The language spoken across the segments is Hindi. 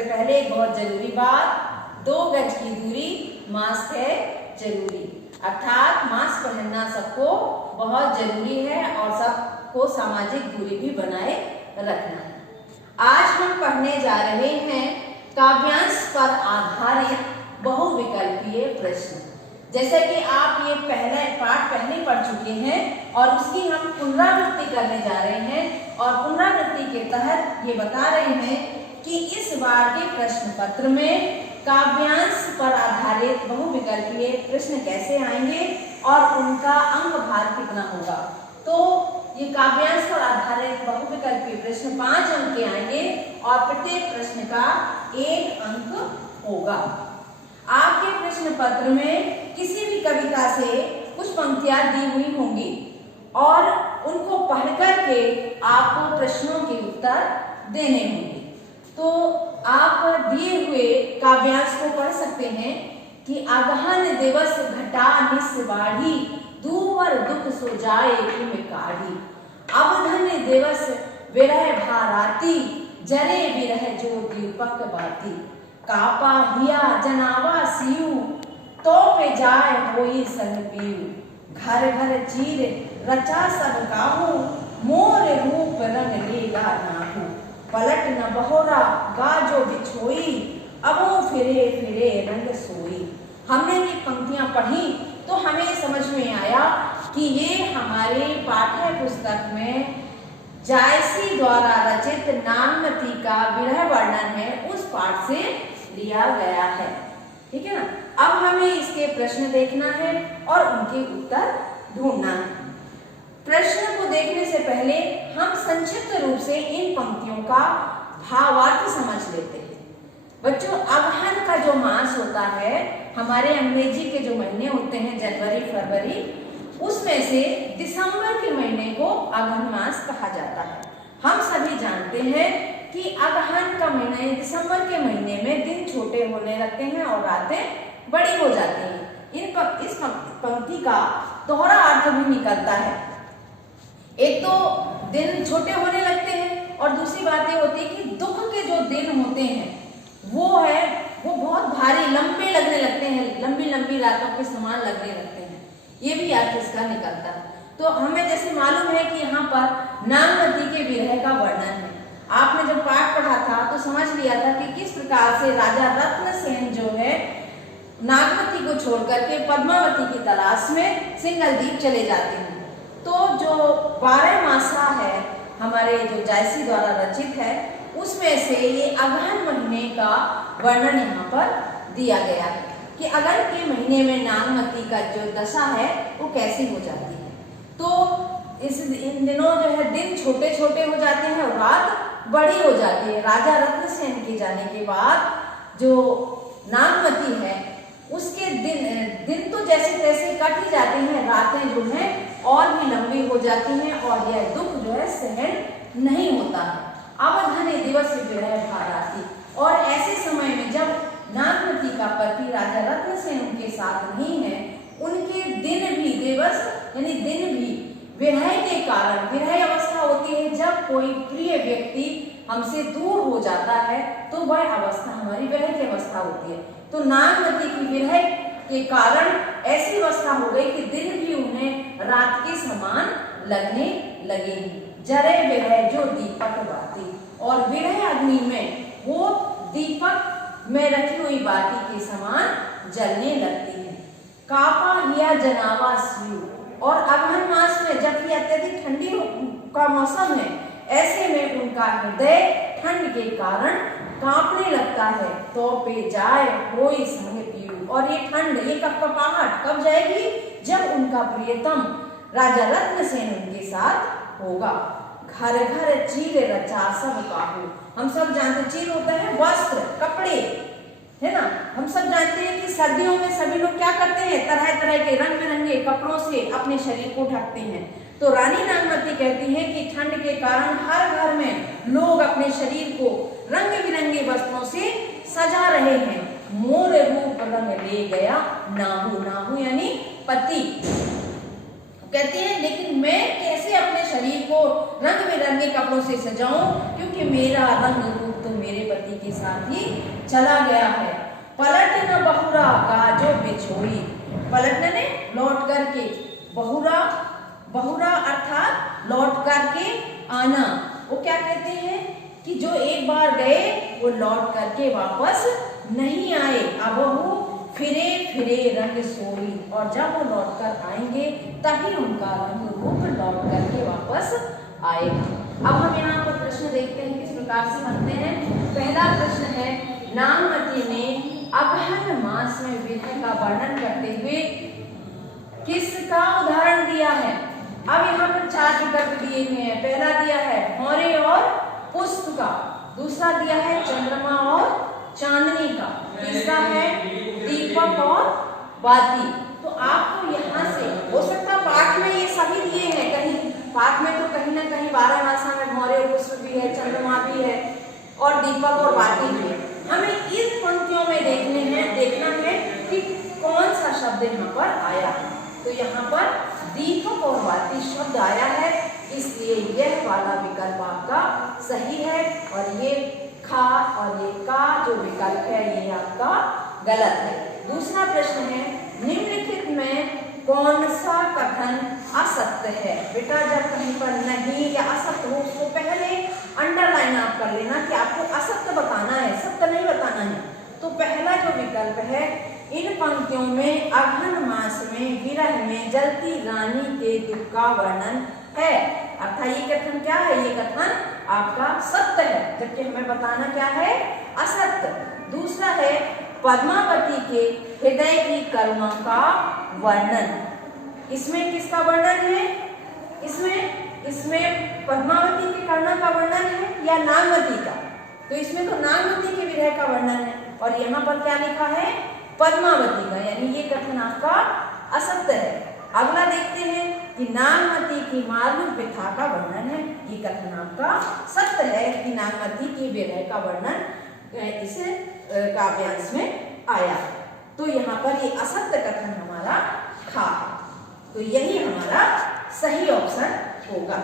सबसे पहले एक बहुत जरूरी बात, 2 गज की दूरी, मास्क है जरूरी, अर्थात मास्क पहनना सबको बहुत जरूरी है और सबको सामाजिक दूरी भी बनाए रखना है। आज हम पढ़ने जा रहे हैं काव्यांश पर आधारित बहुविकल्पीय प्रश्न। जैसे कि आप ये पहले पाठ पहले पढ़ चुके हैं और उसकी हम पुनरावृत्ति करने जा रहे हैं और पुनरावृत्ति के तहत ये बता रहे हैं कि इस बार के प्रश्न पत्र में काव्यांश पर आधारित बहुविकल्पीय प्रश्न कैसे आएंगे और उनका अंक भार कितना होगा। तो ये काव्यांश पर आधारित बहुविकल्पीय प्रश्न 5 अंक के आएंगे और प्रत्येक प्रश्न का 1 अंक होगा। आपके प्रश्न पत्र में किसी भी कविता से कुछ पंक्तियां दी हुई होंगी और उनको पढ़कर के आपको प्रश्नों के उत्तर देने होंगे। तो आप दिए हुए काव्यांश को पढ़ सकते हैं कि अगहन दिवस घटा निस बाढ़ी, दूवर दुख सो जाए हिम काढ़ी। अवधन दिवस विरह भाराती, जरे विरह जो दीपक बाती। कापा हिया जनावा सियु, तो पे जाए होई संग पीयू। घर घर चीर रचा सब काहू, मोर रूप रंग लेगा नाहू। पलट न बहोरा गाजो बिछोई, अबो फिरे फिरे रंग सोई। हमने ये पंक्तियां पढ़ी तो हमें समझ में आया कि ये हमारे पाठ्य पुस्तक में जायसी द्वारा रचित नागमती का विरह वर्णन है, उस पाठ से लिया गया है। ठीक है ना। अब हमें इसके प्रश्न देखना है और उनके उत्तर ढूंढना है। प्रश्न को देखने से पहले हम संक्षिप्त रूप से इन पंक्तियों का भावार्थ समझ लेते हैं। बच्चों, अगहन का जो मास होता है, हमारे अंग्रेजी के जो महीने होते हैं जनवरी फरवरी, उसमें से दिसंबर के महीने को अगहन मास कहा जाता है। हम सभी जानते हैं कि अगहन का महीना दिसंबर के महीने में दिन छोटे होने लगते हैं और रातें बड़ी हो जाती हैं। इस पंक्ति का दोहरा अर्थ भी निकलता है। एक तो दिन छोटे होने लगते हैं और दूसरी बात ये होती है कि दुख के जो दिन होते हैं वो बहुत भारी लंबे लगने लगते हैं, लंबी लंबी रातों के समान लगने लगते हैं। ये भी अर्थ इसका निकलता है। तो हमें जैसे मालूम है कि यहाँ पर नागमती के विरह का वर्णन है। आपने जब पाठ पढ़ा था तो समझ लिया था कि किस प्रकार से राजा रत्नसेन जो है नागमती को छोड़ करके पद्मावती की तलाश में सिंगलदीप चले जाते हैं। तो जो 12 मासा है हमारे जो जायसी द्वारा रचित है, उसमें से ये अगहन महीने का वर्णन यहाँ पर दिया गया है कि अगहन के महीने में नागमती का जो दशा है वो कैसी हो जाती है। तो इन दिनों जो है दिन छोटे छोटे हो जाते हैं और रात बड़ी हो जाती है। राजा रत्नसेन के जाने के बाद जो नागमती है उसके दिन तो जैसे तैसे कट ही जाते हैं, रातें जो हैं और भी लंबी हो जाती हैं और यह दुख जो है सहन नहीं होता है। अवधन दिवस विरह भाराती, और ऐसे समय में जब नागमती का पति राजा रत्नसेन उनके साथ नहीं है, उनके दिन भी दिवस यानी दिन भी विरह के कारण, विरह अवस्था होती है जब कोई प्रिय व्यक्ति हमसे दूर हो जाता है तो वह अवस्था हमारी विरह की अवस्था होती है। तो नागमती की विरह के कारण ऐसी अवस्था हो गई कि दिन भी उन्हें रात के समान लगने लगे। जरे विरह जो दीपक बाती, और विरह अग्नि में वो दीपक में रखी हुई बाती के समान जलने लगती है। कापा हिया जनावा सियु, और अगहन मास में जबकि अत्यधिक ठंडी का मौसम है, ऐसे में उनका हृदय ठंड के कारण कांपने लगता है। तो पे जाए होई संग पीयू, और ये ठंड, ये कपकपाहट कब जाएगी? जब उनका प्रियतम राजा रत्नसेन उनके साथ होगा। घर घर चीर रचा सब काहू, हम सब जानते चीर होता है वस्त्र, कपड़े, है ना। हम सब जानते हैं कि सर्दियों में सभी लोग क्या करते हैं, तरह तरह के रंग बिरंगे कपड़ों से अपने शरीर को ढकते हैं। तो रानी नागमती कहती है कि ठंड के कारण हर घर में लोग अपने शरीर को रंग बिरंगे वस्त्रों से सजा रहे हैं। मोर रूप रंग ले गया नाहू, नाहू यानी पति कहते हैं, लेकिन मैं कैसे अपने शरीर को रंग बिरंगे कपड़ों से सजाऊं, क्योंकि मेरा रंग रूप तो मेरे पति के साथ ही चला गया है। पलट न बहुरा गाजो बिछोई, पलटने ने लौट करके, बहुरा, बहुरा अर्थात लौट करके आना। वो क्या कहते हैं कि जो एक बार गए वो लौट करके वापस नहीं आए। अब वो फिरे फिरे रंग सोई, और जब वो लौट कर आएंगे तभी उनका रंग रूप लौट करके वापस आएगा। अब हम यहाँ पर प्रश्न देखते हैं किस प्रकार से बनते हैं। पहला प्रश्न है, नागमती ने अगहन मास में विरह का वर्णन करते हुए किसका उदाहरण दिया है। अब यहाँ पर 4 विकल्प दिए हुए हैं। पहला दिया है भौरे और पुष्प का, दूसरा दिया है चंद्रमा और चांदनी का, तीसरा है दीपक और बाती। तो आपको यहाँ से हो सकता पाठ में ये सभी दिए हैं, कहीं पाठ में तो कहीं ना कहीं 12 मासा में भौरे और पुष्प भी है, चंद्रमा भी है और दीपक और बाती भी है। हमें इस पंक्तियों में देखना है कि कौन सा शब्द यहाँ पर आया है। तो यहाँ पर दीपक और बाती शब्द आया है, इसलिए यह वाला विकल्प आपका सही है, और ये खा और ये का जो विकल्प है ये आपका गलत है। दूसरा प्रश्न है, निम्नलिखित में कौन सा कथन असत्य है। बेटा जब कहीं पर नहीं या असत्य हो उसको पहले अंडरलाइन आप कर लेना कि आपको असत्य बताना है, सत्य नहीं बताना है। तो पहला जो विकल्प है, इन पंक्तियों में अगहन मास में विरह में जलती रानी के दुख का वर्णन है, अर्थात ये कथन क्या है, ये कथन आपका सत्य है, जबकि हमें बताना क्या है, असत्य। दूसरा है पद्मावती के हृदय की करुणा का वर्णन। इसमें किसका वर्णन है, इसमें पद्मावती की करुणा का वर्णन है या नागमती का। तो इसमें तो नागमती के विरह का वर्णन है, और यहाँ पर क्या लिखा है, पद्मावती का, यानी ये कथन आपका असत्य है। अगला देखते हैं कि नागमती की मार्मिक व्यथा का वर्णन है, ये कथन आपका सत्य है कि नागमती की विरह का वर्णन इस काव्यांश में आया। तो यहाँ पर ये असत्य कथन हमारा खा, तो यही हमारा सही ऑप्शन होगा।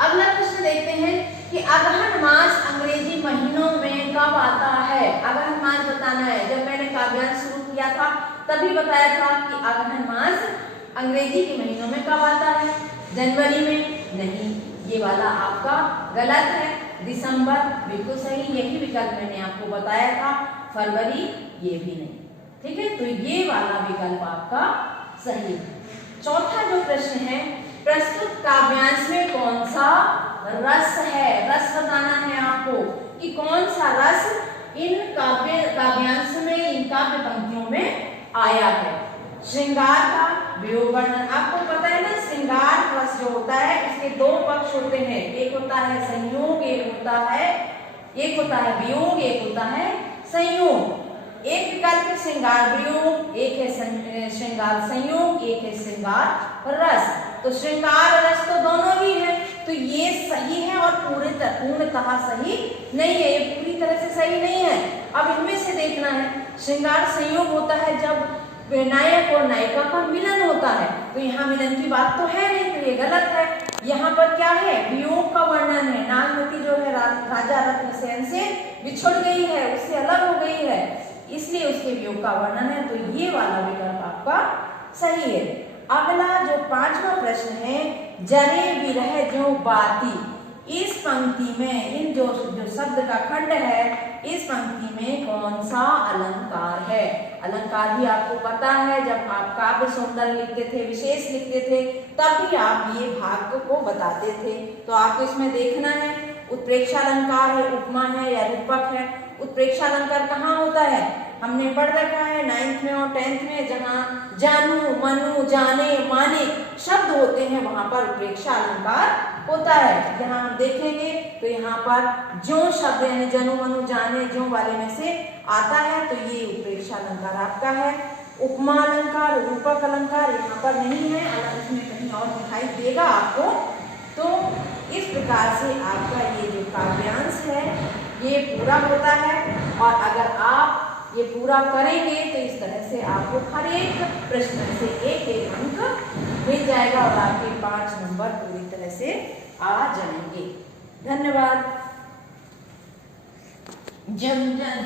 अगला प्रश्न देखते हैं कि अगहन मास अंग्रेजी महीनों में कब आता है। अगहन मास बताना है। जब मैंने काव्यांश शुरू किया था तभी बताया था कि अगहन मास अंग्रेजी के महीनों में कब आता है, जनवरी में नहीं, ये वाला आपका गलत है। दिसंबर बिल्कुल सही, यही विकल्प मैंने आपको बताया था। फरवरी ये भी नहीं, ठीक है, तो ये वाला विकल्प आपका सही है। चौथा जो प्रश्न है, प्रस्तुत काव्यांश में कौन सा रस है, रस बताना है आपको कि कौन सा रस इन काव्यांश में, इन काव्य पंक्तियों में आया है। श्रृंगार का वियोग वर्णन, आपको पता है ना, श्रृंगार रस जो होता है इसके 2 पक्ष होते हैं, एक होता है संयोग, एक होता है वियोग, एक होता है संयोग। एक विकल्प है श्रृंगार वियोग, एक है श्रृंगार संयोग, एक है श्रृंगार रस। तो श्रृंगार रस तो दोनों ही है, तो ये सही है और पूर्णतः सही नहीं है, ये पूरी तरह से सही नहीं है। अब इनमें से देखना है, श्रृंगार संयोग होता है जब नायक और नायिका का मिलन होता है, तो यहाँ मिलन की बात तो है नहीं, तो ये गलत है। यहाँ पर क्या है, वियोग का वर्णन है। नागमती जो है राजा रत्नसेन से बिछुड़ गई है, उससे अलग हो गई है, इसलिए उसके वियोग का वर्णन है, तो ये वाला विकल्प आपका सही है। अगला जो 5वां प्रश्न है, जरे विरह जो बाती, इस पंक्ति में इन जो शब्द का खंड है, इस पंक्ति में कौन सा अलंकार है। अलंकार भी आपको पता है, जब आप काव्य सौंदर्य लिखते थे, विशेष लिखते थे, तभी आप ये भाग को बताते थे। तो आपको इसमें देखना है, उत्प्रेक्षा अलंकार है, उपमा है या रूपक है। उत्प्रेक्षा अलंकार कहाँ होता है, हमने पढ़ रखा है 9th में और 10th में, जहाँ जानू, मनु, जाने, माने शब्द होते हैं वहां पर उत्प्रेक्षा अलंकार होता है। यहाँ हम देखेंगे तो यहाँ पर जो शब्द यानी जनु, मनु, जाने, जो वाले में से आता है, तो ये उत्प्रेक्षा अलंकार आपका है। उपमा अलंकार, रूपक अलंकार यहाँ पर नहीं है, इसमें कहीं और दिखाई देगा आपको। तो इस प्रकार से आपका ये जो काव्यांश है ये पूरा होता है, और अगर आप ये पूरा करेंगे तो इस तरह से आपको हर एक प्रश्न से एक अंक मिल जाएगा और आपके 5 नंबर पूरी तरह से आ जाएंगे। धन्यवाद। जम